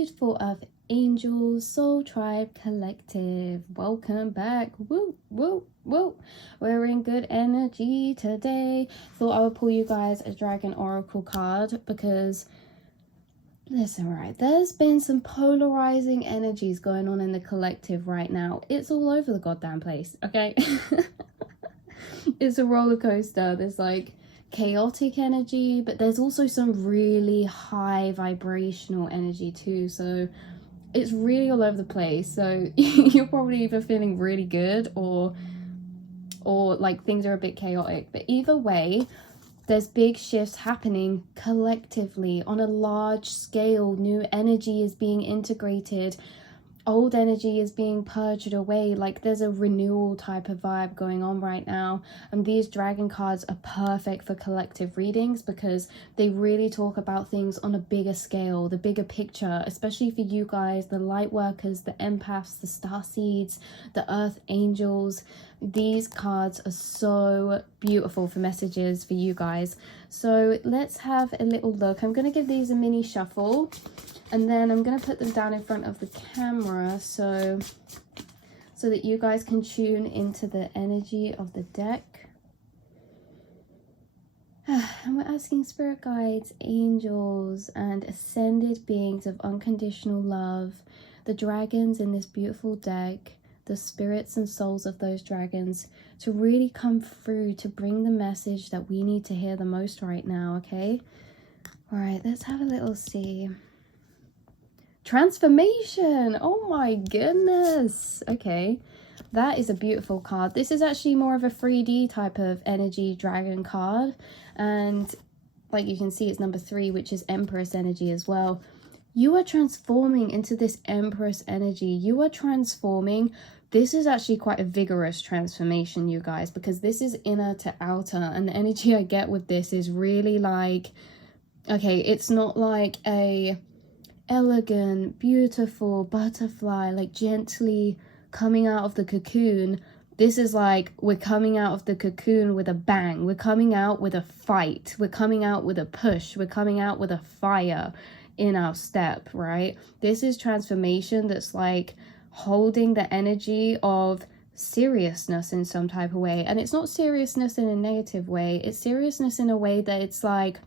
beautiful Earth Angels Soul Tribe Collective. Welcome back. Woo, woo, woo. We're in good energy today. Thought I would pull you guys a Dragon Oracle card because, listen, right, there's been some polarizing energies going on in the collective right now. It's all over the goddamn place, okay? It's a roller coaster. There's like chaotic energy, but there's also some really high vibrational energy too, so it's really all over the place. So you're probably either feeling really good or like things are a bit chaotic, but either way, there's big shifts happening collectively on a large scale. New energy is being integrated, old energy is being purged away. Like there's a renewal type of vibe going on right now, and these dragon cards are perfect for collective readings because they really talk about things on a bigger scale, the bigger picture, especially for you guys, the light workers, the empaths, the star seeds, the earth angels. These cards are so beautiful for messages for you guys. So let's have a little look. I'm going to give these a mini shuffle, and then I'm going to put them down in front of the camera so that you guys can tune into the energy of the deck. And we're asking spirit guides, angels, and ascended beings of unconditional love, the dragons in this beautiful deck, the spirits and souls of those dragons, to really come through to bring the message that we need to hear the most right now, okay? All right, let's have a little see. Transformation. Oh my goodness. Okay, that is a beautiful card. This is actually more of a 3D type of energy dragon card, and like you can see, it's number 3, which is Empress energy as well. You are transforming into this Empress energy. You are transforming. This is actually quite a vigorous transformation, you guys, because this is inner to outer, and the energy I get with this is really like, okay, it's not like a elegant, beautiful butterfly, like gently coming out of the cocoon. This is like, we're coming out of the cocoon with a bang. We're coming out with a fight. We're coming out with a push. We're coming out with a fire in our step, right? This is transformation that's like holding the energy of seriousness in some type of way. And it's not seriousness in a negative way. It's seriousness in a way that it's like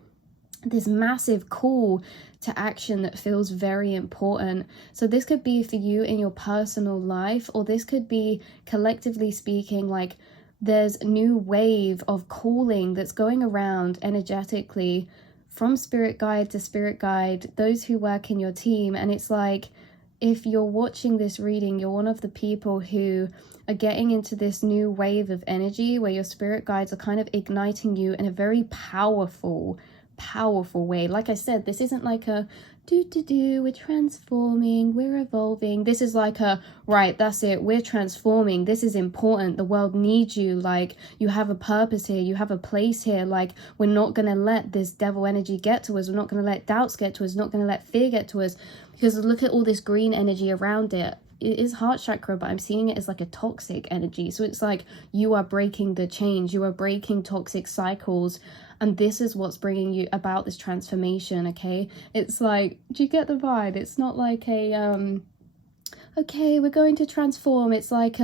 this massive call to action that feels very important. So this could be for you in your personal life, or this could be collectively speaking, like there's a new wave of calling that's going around energetically from spirit guide to spirit guide, those who work in your team. And it's like, if you're watching this reading, you're one of the people who are getting into this new wave of energy where your spirit guides are kind of igniting you in a very powerful way. Like I said, this isn't like a we're transforming, we're evolving. This is like a, right, that's it, we're transforming, this is important, the world needs you, like you have a purpose here, you have a place here. Like we're not going to let this devil energy get to us, we're not going to let doubts get to us, not going to let fear get to us, because look at all this green energy around it. It is heart chakra, but I'm seeing it as like a toxic energy. So it's like you are breaking the change, you are breaking toxic cycles, and this is what's bringing you about this transformation, okay? It's like, do you get the vibe? It's not like a okay, we're going to transform. It's like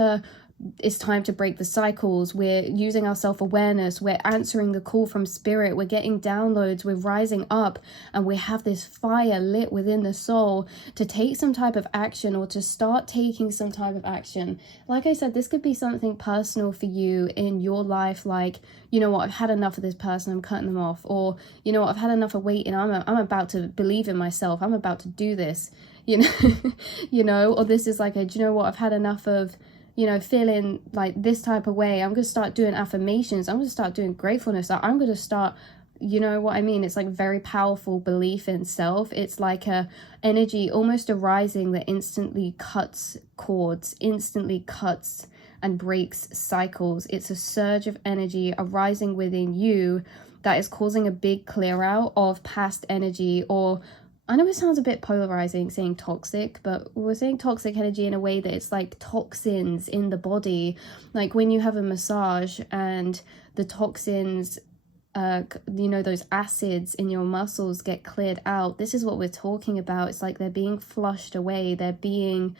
it's time to break the cycles. We're using our self-awareness, we're answering the call from spirit, we're getting downloads, we're rising up, and we have this fire lit within the soul to take some type of action, or to start taking some type of action. Like I said, this could be something personal for you in your life, like, you know what, I've had enough of this person, I'm cutting them off. Or, you know what, I've had enough of waiting, I'm about to believe in myself, I'm about to do this, you know. You know, or this is like a, do you know what, I've had enough of, you know, feeling like this type of way, I'm going to start doing affirmations, I'm going to start doing gratefulness, I'm going to start, you know what I mean? It's like very powerful belief in self. It's like a energy almost arising that instantly cuts cords, instantly cuts and breaks cycles. It's a surge of energy arising within you that is causing a big clear out of past energy. Or I know it sounds a bit polarizing saying toxic, but we're saying toxic energy in a way that it's like toxins in the body. Like when you have a massage and the toxins those acids in your muscles get cleared out. This is what we're talking about. It's like they're being flushed away. They're being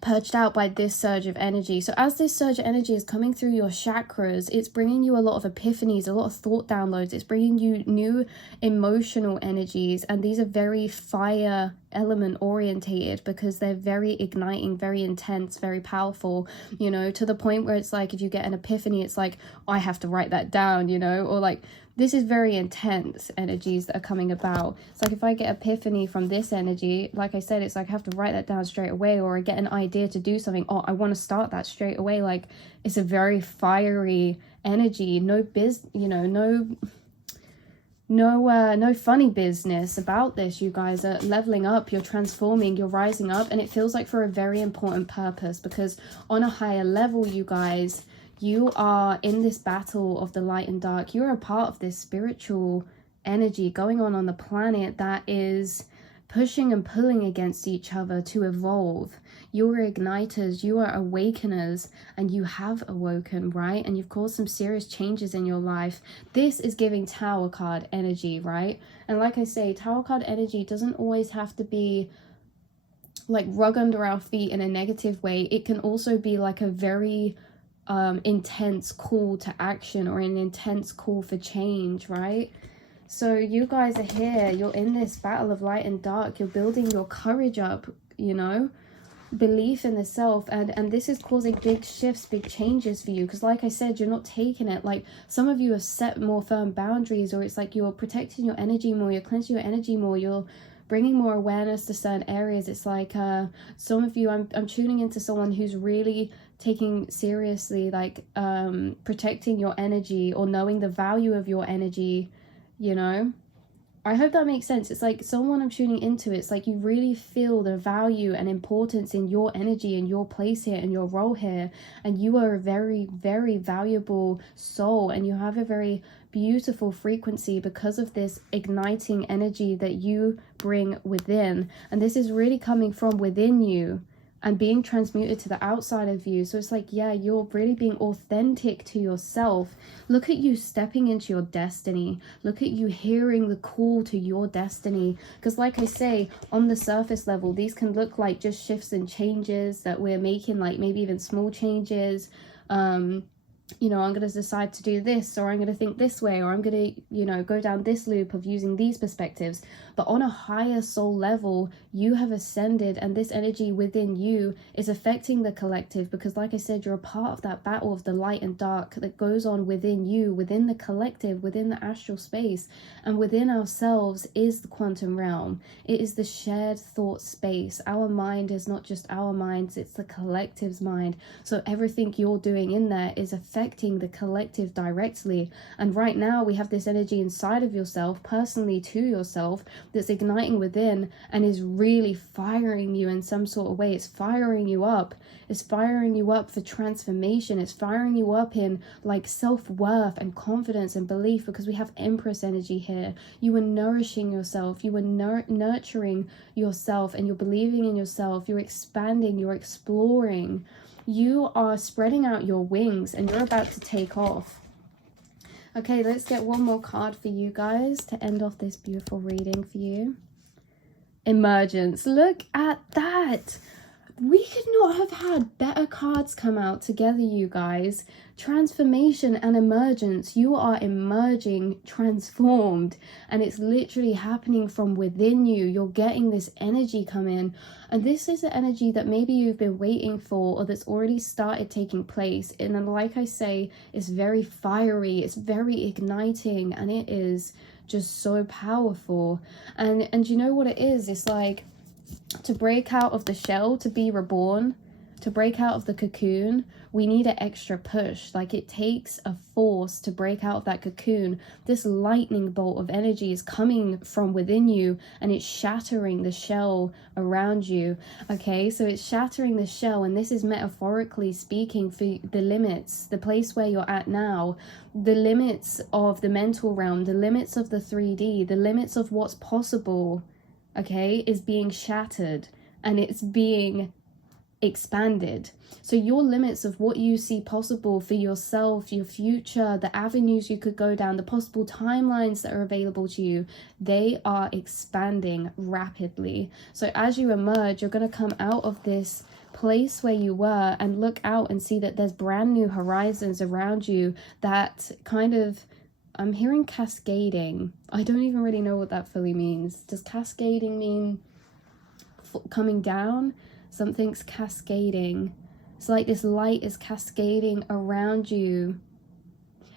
purged out by this surge of energy. So as this surge of energy is coming through your chakras, it's bringing you a lot of epiphanies, a lot of thought downloads. It's bringing you new emotional energies, and these are very fire element orientated because they're very igniting, very intense, very powerful, to the point where it's like if you get an epiphany, it's like, I have to write that down, or like this is very intense energies that are coming about. It's like if I get epiphany from this energy, like I said, it's like I have to write that down straight away, or I get an idea to do something. Oh, I want to start that straight away. Like it's a very fiery energy. No funny business about this. You guys are leveling up, you're transforming, you're rising up, and it feels like for a very important purpose, because on a higher level, you guys, you are in this battle of the light and dark. You're a part of this spiritual energy going on the planet that is pushing and pulling against each other to evolve. You are igniters, you are awakeners, and you have awoken, right? And you've caused some serious changes in your life. This is giving Tower card energy, right? And like I say, Tower card energy doesn't always have to be like rug under our feet in a negative way. It can also be like a very intense call to action, or an intense call for change, right? So you guys are here, you're in this battle of light and dark, you're building your courage up, belief in the self, and this is causing big shifts, big changes for you, because like I said, you're not taking it. Like some of you have set more firm boundaries, or it's like you're protecting your energy more, you're cleansing your energy more, you're bringing more awareness to certain areas. It's like some of you, I'm tuning into someone who's really taking seriously like protecting your energy, or knowing the value of your energy. I hope that makes sense. It's like someone I'm tuning into, it's like you really feel the value and importance in your energy and your place here and your role here, and you are a very, very valuable soul, and you have a very beautiful frequency because of this igniting energy that you bring within, and this is really coming from within you and being transmuted to the outside of you. So it's like, yeah, you're really being authentic to yourself. Look at you stepping into your destiny. Look at you hearing the call to your destiny. Because like I say, on the surface level, these can look like just shifts and changes that we're making, like maybe even small changes. I'm going to decide to do this, or I'm going to think this way, or I'm going to, go down this loop of using these perspectives. But on a higher soul level, you have ascended, and this energy within you is affecting the collective, because like I said, you're a part of that battle of the light and dark that goes on within you, within the collective, within the astral space, and within ourselves is the quantum realm. It is the shared thought space. Our mind is not just our minds, it's the collective's mind. So everything you're doing in there is affecting the collective directly. And right now we have this energy inside of yourself, personally to yourself, that's igniting within and is really firing you in some sort of way. It's firing you up. It's firing you up for transformation. It's firing you up in like self-worth and confidence and belief, because we have Empress energy here. You are nourishing yourself. You are nurturing yourself, and you're believing in yourself. You're expanding. You're exploring. You are spreading out your wings, and you're about to take off. Okay, let's get one more card for you guys to end off this beautiful reading for you. Emergence. Look at that. We could not have had better cards come out together, you guys. Transformation and emergence. You are emerging transformed, and it's literally happening from within you. You're getting this energy come in, and this is the energy that maybe you've been waiting for, or that's already started taking place. And then, like I say, it's very fiery, it's very igniting, and it is just so powerful. And you know what it is? It's like to break out of the shell, to be reborn, to break out of the cocoon, we need an extra push. Like it takes a force to break out of that cocoon. This lightning bolt of energy is coming from within you, and it's shattering the shell around you. Okay, so it's shattering the shell, and this is metaphorically speaking for the limits, the place where you're at now, the limits of the mental realm, the limits of the 3D, the limits of what's possible, okay, is being shattered, and it's being expanded. So your limits of what you see possible for yourself, your future, the avenues you could go down, the possible timelines that are available to you, they are expanding rapidly. So as you emerge, you're going to come out of this place where you were and look out and see that there's brand new horizons around you that kind of, I'm hearing cascading. I don't even really know what that fully means. Does cascading mean coming down? Something's cascading. It's like this light is cascading around you.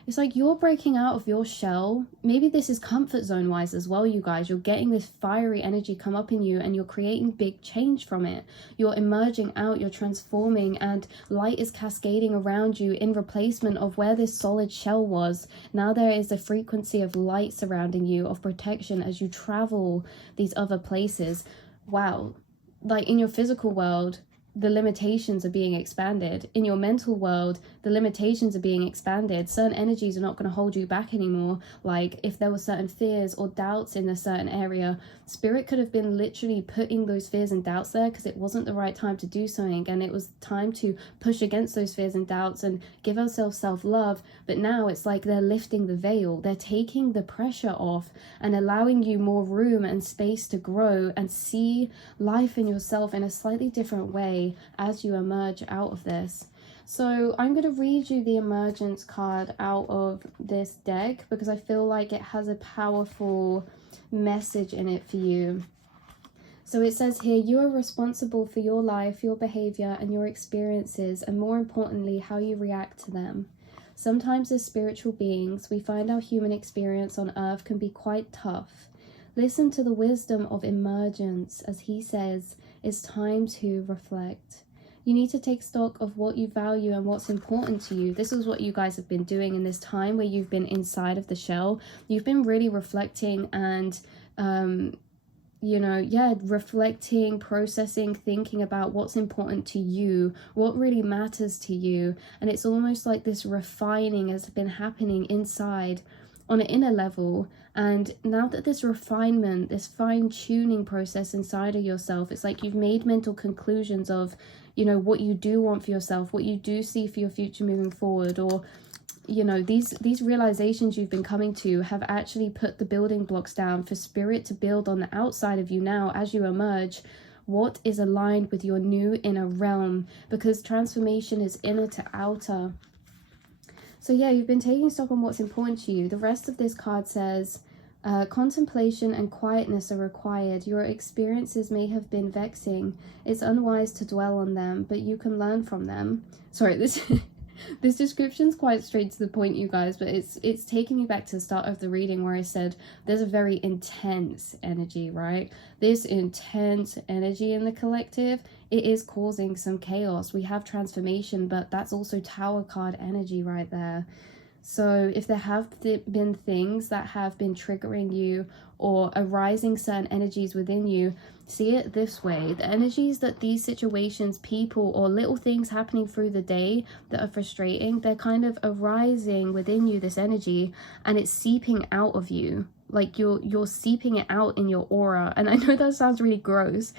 It's like you're breaking out of your shell. Maybe this is comfort zone wise as well, you guys. You're getting this fiery energy come up in you and you're creating big change from it. You're emerging out, you're transforming, and light is cascading around you in replacement of where this solid shell was. Now there is a frequency of light surrounding you, of protection as you travel these other places. Wow. Like in your physical world, the limitations are being expanded. In your mental world, the limitations are being expanded. Certain energies are not going to hold you back anymore. Like if there were certain fears or doubts in a certain area, spirit could have been literally putting those fears and doubts there because it wasn't the right time to do something, and it was time to push against those fears and doubts and give ourselves self-love. But now it's like they're lifting the veil. They're taking the pressure off and allowing you more room and space to grow and see life and yourself in a slightly different way as you emerge out of this. So I'm going to read you the emergence card out of this deck because I feel like it has a powerful message in it for you. So it says here, you are responsible for your life, your behavior, and your experiences, and more importantly, how you react to them. Sometimes as spiritual beings, we find our human experience on earth can be quite tough. Listen to the wisdom of emergence. As he says, it's time to reflect. You need to take stock of what you value and what's important to you. This is what you guys have been doing in this time where you've been inside of the shell. You've been really reflecting and, reflecting, processing, thinking about what's important to you, what really matters to you. And it's almost like this refining has been happening inside on an inner level. And now that this refinement, this fine-tuning process inside of yourself, it's like you've made mental conclusions of, what you do want for yourself, what you do see for your future moving forward, or these realizations you've been coming to have actually put the building blocks down for spirit to build on the outside of you now as you emerge what is aligned with your new inner realm, because transformation is inner to outer. So yeah, you've been taking stock on what's important to you. The rest of this card says, contemplation and quietness are required. Your experiences may have been vexing. It's unwise to dwell on them, but you can learn from them. Sorry, this description's quite straight to the point, you guys, but it's taking me back to the start of the reading where I said there's a very intense energy, right? This intense energy in the collective, it is causing some chaos. We have transformation, but that's also Tower card energy right there. So if there have been things that have been triggering you or arising certain energies within you, see it this way. The energies that these situations, people, or little things happening through the day that are frustrating, they're kind of arising within you, this energy, and it's seeping out of you. Like you're seeping it out in your aura. And I know that sounds really gross,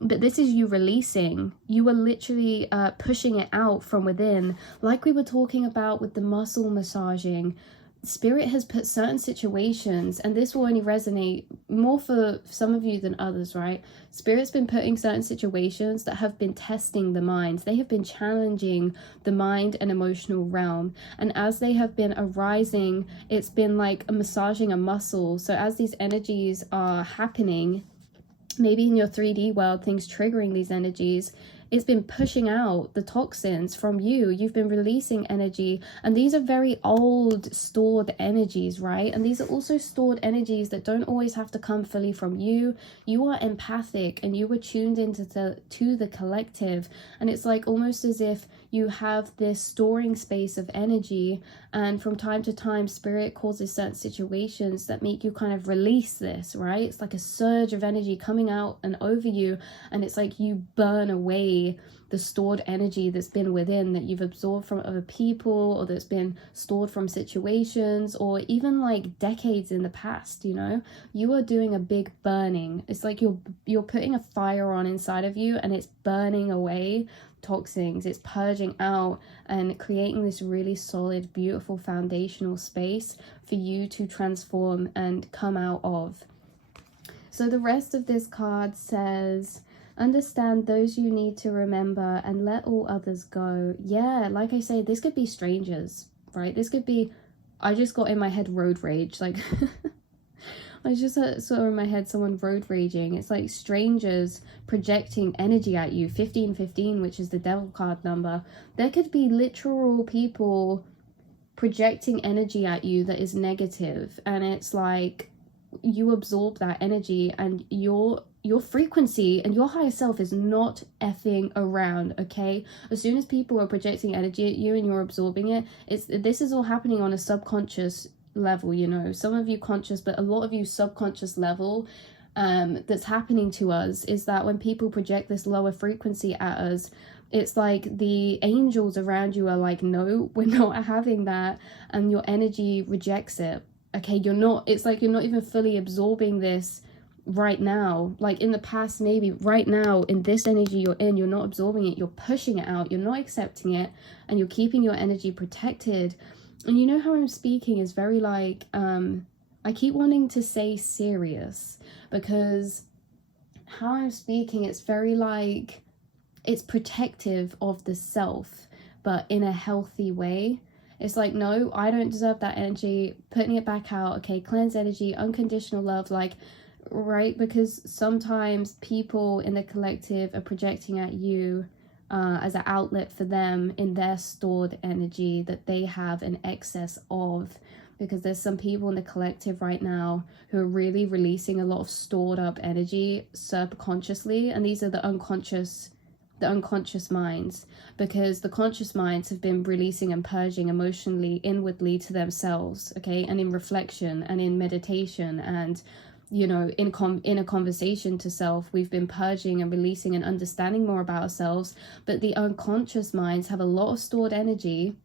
but this is you releasing. You are literally pushing it out from within. Like we were talking about with the muscle massaging, Spirit has put certain situations, and this will only resonate more for some of you than others, right? Spirit's been putting certain situations that have been testing the mind. They have been challenging the mind and emotional realm. And as they have been arising, it's been like massaging a muscle. So as these energies are happening, maybe in your 3D world, things triggering these energies, it's been pushing out the toxins from you. You've been releasing energy, and these are very old stored energies, right? And these are also stored energies that don't always have to come fully from you. You are empathic and you were tuned into the collective, and it's like almost as if you have this storing space of energy, and from time to time spirit causes certain situations that make you kind of release this, right? It's like a surge of energy coming out and over you, and it's like you burn away the stored energy that's been within, that you've absorbed from other people, or that's been stored from situations, or even like decades in the past. You know, you are doing a big burning. It's like you're putting a fire on inside of you, and it's burning away toxins, it's purging out and creating this really solid, beautiful foundational space for you to transform and come out of. So the rest of this card says, understand those you need to remember and let all others go. Yeah, like I say, this could be strangers, right? This could be, I just got in my head road rage, like I just saw in my head someone road raging. It's like strangers projecting energy at you. 1515, which is the devil card number. There could be literal people projecting energy at you that is negative, and it's like you absorb that energy, and your frequency and your higher self is not effing around. Okay, as soon as people are projecting energy at you and you're absorbing it, this is all happening on a subconscious level. You know, some of you conscious, but a lot of you subconscious level. That's happening to us is that when people project this lower frequency at us, it's like the angels around you are like, no, we're not having that, and your energy rejects it. Okay, it's like you're not even fully absorbing this right now. Like in the past, maybe right now in this energy you're not absorbing it, you're pushing it out, you're not accepting it, and you're keeping your energy protected. And you know how I'm speaking is very like, I keep wanting to say serious, because how I'm speaking, it's very like, it's protective of the self, but in a healthy way. It's like, no, I don't deserve that energy, putting it back out. Okay, cleanse energy, unconditional love, like, right? Because sometimes people in the collective are projecting at you as an outlet for them in their stored energy that they have an excess of. Because there's some people in the collective right now who are really releasing a lot of stored up energy subconsciously, and these are the unconscious minds, because the conscious minds have been releasing and purging emotionally inwardly to themselves, okay, and in reflection and in meditation and, you know, in a conversation to self, we've been purging and releasing and understanding more about ourselves. But the unconscious minds have a lot of stored energy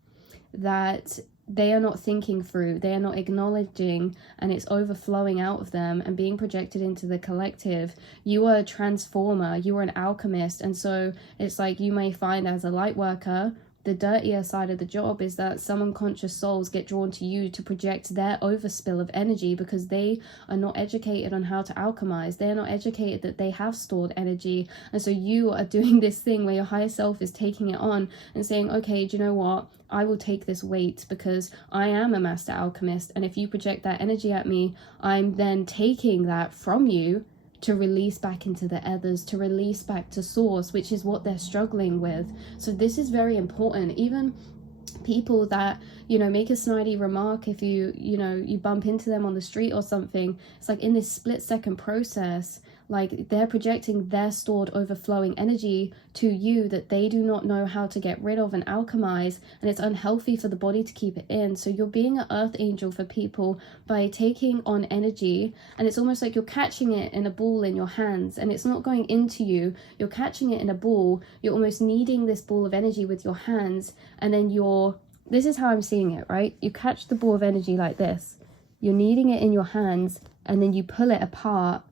that they are not thinking through, they are not acknowledging, and it's overflowing out of them and being projected into the collective. You are a transformer, you are an alchemist, and so it's like you may find as a light worker, the dirtier side of the job is that some unconscious souls get drawn to you to project their overspill of energy, because they are not educated on how to alchemize. They're not educated that they have stored energy. And so you are doing this thing where your higher self is taking it on and saying, okay, do you know what? I will take this weight because I am a master alchemist. And if you project that energy at me, I'm then taking that from you to release back into the ethers, to release back to source, which is what they're struggling with. So this is very important. Even people that, you know, make a snidey remark, if you bump into them on the street or something, it's like in this split-second process, like they're projecting their stored overflowing energy to you that they do not know how to get rid of and alchemize, and it's unhealthy for the body to keep it in. So you're being an earth angel for people by taking on energy, and it's almost like you're catching it in a ball in your hands, and it's not going into you, you're catching it in a ball, you're almost kneading this ball of energy with your hands, and then this is how I'm seeing it, right? You catch the ball of energy like this, you're kneading it in your hands, and then you pull it apart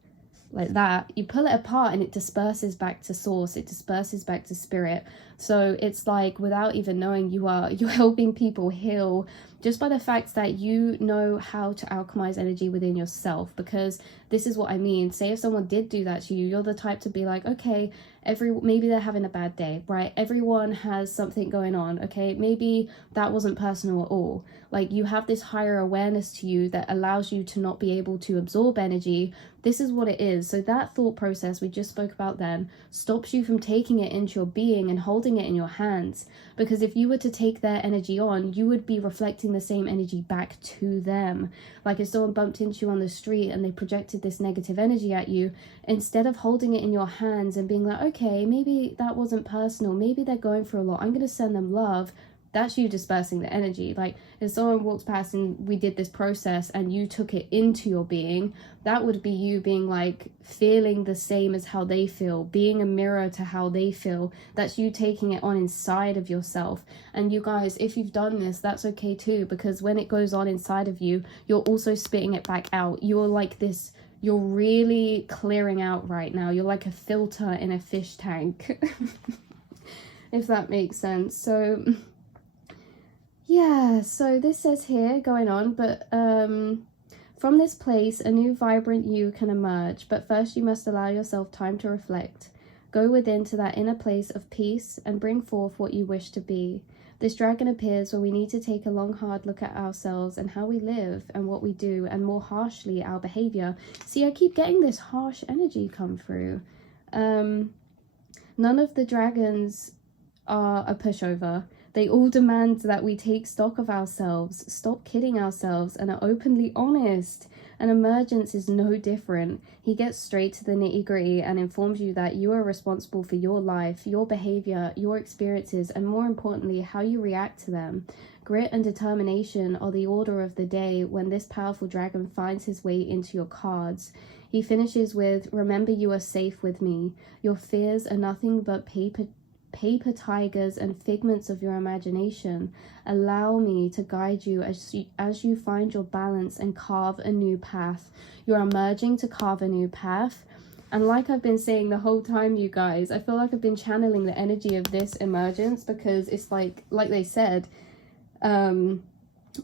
like that. You pull it apart and it disperses back to source, it disperses back to spirit. So it's like, without even knowing, you're helping people heal just by the fact that you know how to alchemize energy within yourself. Because this is what I mean, say if someone did do that to you, you're the type to be like, okay, maybe they're having a bad day, right? Everyone has something going on, okay? Maybe that wasn't personal at all. Like, you have this higher awareness to you that allows you to not be able to absorb energy. This is what it is. So that thought process we just spoke about then stops you from taking it into your being and holding it in your hands. Because if you were to take their energy on, you would be reflecting projecting the same energy back to them. Like if someone bumped into you on the street and they projected this negative energy at you, instead of holding it in your hands and being like, okay, maybe that wasn't personal, maybe they're going through a lot, I'm going to send them love. That's you dispersing the energy. Like if someone walked past and we did this process and you took it into your being, that would be you being like feeling the same as how they feel, being a mirror to how they feel. That's you taking it on inside of yourself. And you guys, if you've done this, that's okay too, because when it goes on inside of you, you're also spitting it back out. You're like this, you're really clearing out right now. You're like a filter in a fish tank. If that makes sense. So yeah, so this says here, going on, but from this place, a new vibrant you can emerge, but first you must allow yourself time to reflect. Go within to that inner place of peace and bring forth what you wish to be. This dragon appears when we need to take a long, hard look at ourselves and how we live and what we do, and more harshly, our behavior. See, I keep getting this harsh energy come through. None of the dragons are a pushover. They all demand that we take stock of ourselves, stop kidding ourselves, and are openly honest. An emergence is no different. He gets straight to the nitty-gritty and informs you that you are responsible for your life, your behavior, your experiences, and more importantly, how you react to them. Grit and determination are the order of the day when this powerful dragon finds his way into your cards. He finishes with, remember you are safe with me. Your fears are nothing but paper tigers and figments of your imagination. Allow me to guide you as you find your balance and carve a new path. You're emerging to carve a new path. And like I've been saying the whole time, you guys, I feel like I've been channeling the energy of this emergence, because it's like they said,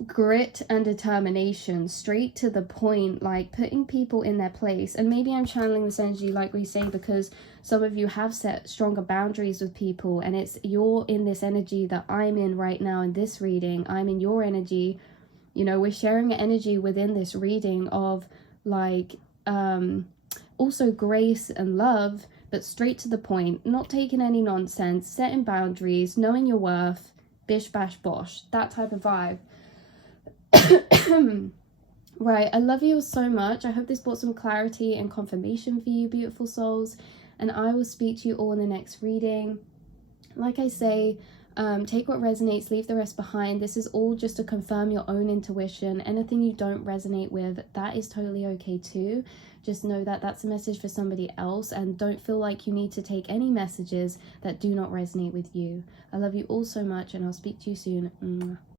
grit and determination, straight to the point, like putting people in their place. And maybe I'm channeling this energy, like we say, because some of you have set stronger boundaries with people, and it's you're in this energy that I'm in right now in this reading. I'm in your energy, you know, we're sharing an energy within this reading of like also grace and love, but straight to the point, not taking any nonsense, setting boundaries, knowing your worth, bish bash bosh, that type of vibe. Right, I love you all so much. I hope this brought some clarity and confirmation for you, beautiful souls, and I will speak to you all in the next reading. Like I say, take what resonates, leave the rest behind. This is all just to confirm your own intuition. Anything you don't resonate with, that is totally okay too. Just know that that's a message for somebody else, and don't feel like you need to take any messages that do not resonate with you. I love you all so much, and I'll speak to you soon. Mwah.